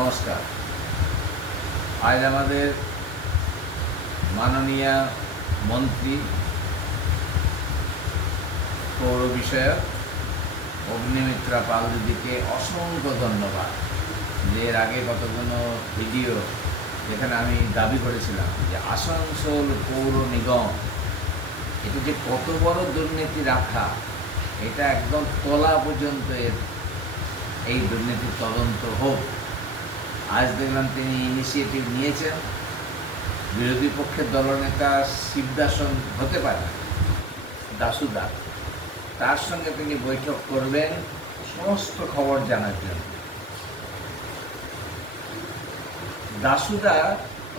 নমস্কার। আজ আমাদের মাননীয় মন্ত্রী পৌর বিষয়ক অগ্নিমিত্রা পাল দিদিকে অসংখ্য ধন্যবাদ। যে এর আগে কতগুলো ভিডিও যেখানে আমি দাবি করেছিলাম যে আসানসোল পৌর নিগম এটা যে কত বড় দুর্নীতি রাখা, এটা একদম তলা পর্যন্ত এই দুর্নীতির তদন্ত হোক। আজ দেখলাম তিনি ইনিশিয়েটিভ নিয়েছেন। বিরোধী পক্ষের দলনেতা শিবদাসন হতে পারে দাসুদা, তার সঙ্গে তিনি বৈঠক করবেন সমস্ত খবর জানার জন্য। দাসুদা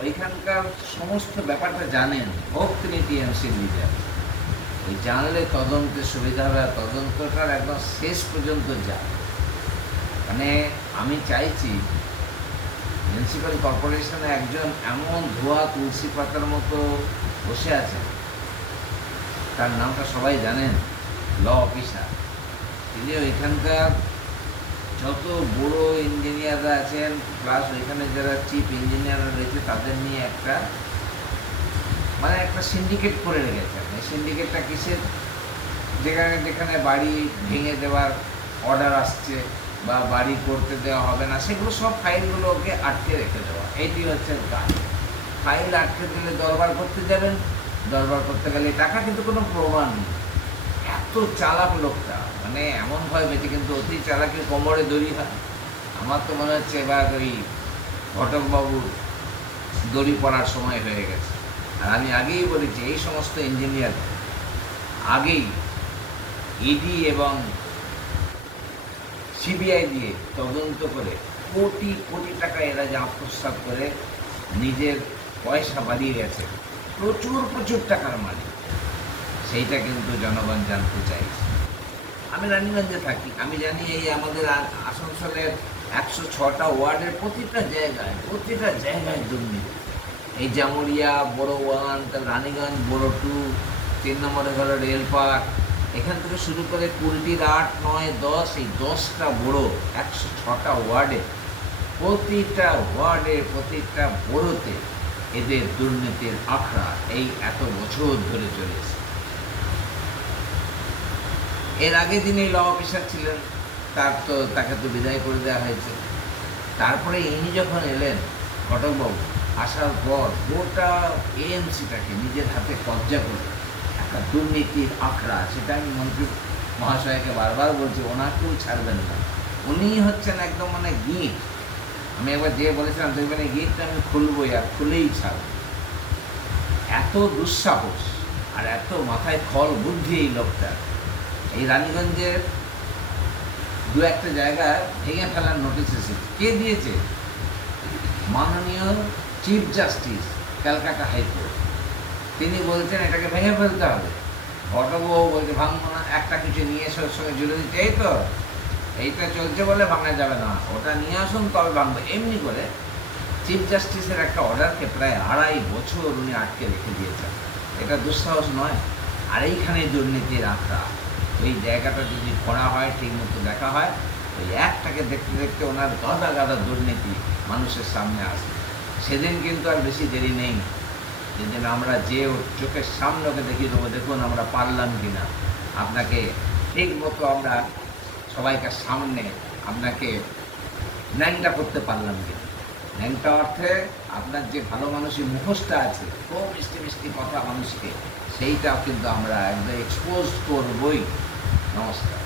ওইখানকার সমস্ত ব্যাপারটা জানেন, হোক তিনি টিএমসির লিডার। ওই জানলে তদন্তের সুবিধা হবে, তদন্তটার একদম শেষ পর্যন্ত যায়। মানে আমি চাইছি মিউনিসিপ্যাল কর্পোরেশনে একজন এমন ধোয়া তুলসী পাতার মতো বসে আছেন, তার নামটা সবাই জানেন, ল অফিসার। তিনি ওইখানকার যত বড় ইঞ্জিনিয়াররা আছেন, প্লাস ওইখানে যারা চিফ ইঞ্জিনিয়াররা রয়েছে, তাদের নিয়ে একটা সিন্ডিকেট করে রেখেছেন। এই সিন্ডিকেটটা কিসের? যেখানে যেখানে বাড়ি ভেঙে দেওয়ার অর্ডার আসছে বা বাড়ি করতে দেওয়া হবে না, সেগুলো সব ফাইলগুলোকে আটকে রেখে দেওয়া, এইটি হচ্ছে কাজ। ফাইল আটকে দিলে দরবার করতে যাবেন, দরবার করতে গেলে টাকা, কিন্তু কোনো প্রমাণ নেই। এত চালাক লোকটা, মানে এমন ভয় পেয়েছে, কিন্তু অতি চালাকি কোমরে দড়ি হয়। আমার তো মনে হচ্ছে এবার ওই ঘটকবাবুর দড়ি পড়ার সময় হয়ে গেছে। আর আমি আগেই বলেছি, এই সমস্ত ইঞ্জিনিয়ার আগেই ইডি এবং সিবিআই দিয়ে তদন্ত করে কোটি কোটি টাকা এরা যে আত্মসাৎ করে নিজের পয়সা বাড়িয়ে গেছে, প্রচুর প্রচুর টাকার মালিক, সেইটা কিন্তু জনগণ জানতে চাইছে। আমি রানীগঞ্জে থাকি, আমি জানি এই আমাদের আসানসোলের 106টা ওয়ার্ডের প্রতিটা জায়গায় দুর্নীতি। এই জামুরিয়া বড় 1, তার রানীগঞ্জ বড় 2, 3 নম্বরে হলো রেলপার্ক, এখান থেকে শুরু করে কুলটির 8, 9, 10, এই 10টা বড় 106টা ওয়ার্ডে, প্রতিটা বড়োতে এদের দুর্নীতির আখড়া এই এত বছর ধরে চলেছে। এর আগে যিনি ল অফিসার ছিলেন, তাকে তো বিদায় করে দেওয়া হয়েছে। তারপরে ইনি যখন এলেন, ঘটকবাবু আসার পর গোটা এএমসিটাকে নিজের হাতে কবজা করে একটা দুর্নীতির আখড়া, সেটা আমি মন্ত্রী মহাশয়কে বারবার বলছি, ওনাকেও ছাড়বেন না। উনি হচ্ছেন একদম গিট। আমি একবার যে বলেছিলাম, দেখবেন এই গিটটা আমি খুলবই, আর খুলেই ছাড়ব। এত দুঃসাহস আর এত মাথায় খল বুদ্ধি এই লোকটার। এই রানীগঞ্জের 2-1টা জায়গায় ভেঙে ফেলার নোটিশ এসেছে। কে দিয়েছে? মাননীয় চিফ জাস্টিস ক্যালকাটা হাইকোর্ট। তিনি বলছেন এটাকে ভেঙে ফেলতে হবে। ঘটকবাবু বলছে ভাঙবো না, একটা কিছু নিয়ে এসে ওর সঙ্গে জুড়ে দিচ্ছে, এই তো এইটা চলছে বলে ভাঙা যাবে না, ওটা নিয়ে আসুন তবে ভাঙবে। এমনি করে চিফ জাস্টিসের একটা অর্ডারকে প্রায় 2.5 বছর উনি আটকে রেখে দিয়েছেন। এটা দুঃসাহস নয়? আর এইখানে দুর্নীতির আখড়া। ওই জায়গাটা যদি করা হয়, ঠিক মতো দেখা হয়, ওই একটাকে দেখতে দেখতে ওনার গাদা দুর্নীতি মানুষের সামনে আসে। সেদিন কিন্তু আর বেশি দেরি নেই, যেদিন আমরা যে চোখের সামনে ওকে দেখিয়ে দেবো, দেখুন আমরা পারলাম কিনা, আপনাকে ঠিক মতো আমরা সবাইকে সামনে আপনাকে ন্যাংটা করতে পারলাম কিনা। ন্যাংটা অর্থে আপনার যে ভালো মানুষের মুখোশটা আছে, খুব মিষ্টি মিষ্টি কথা মানুষকে, সেইটাও কিন্তু আমরা একদম এক্সপোজ করবই। নমস্কার।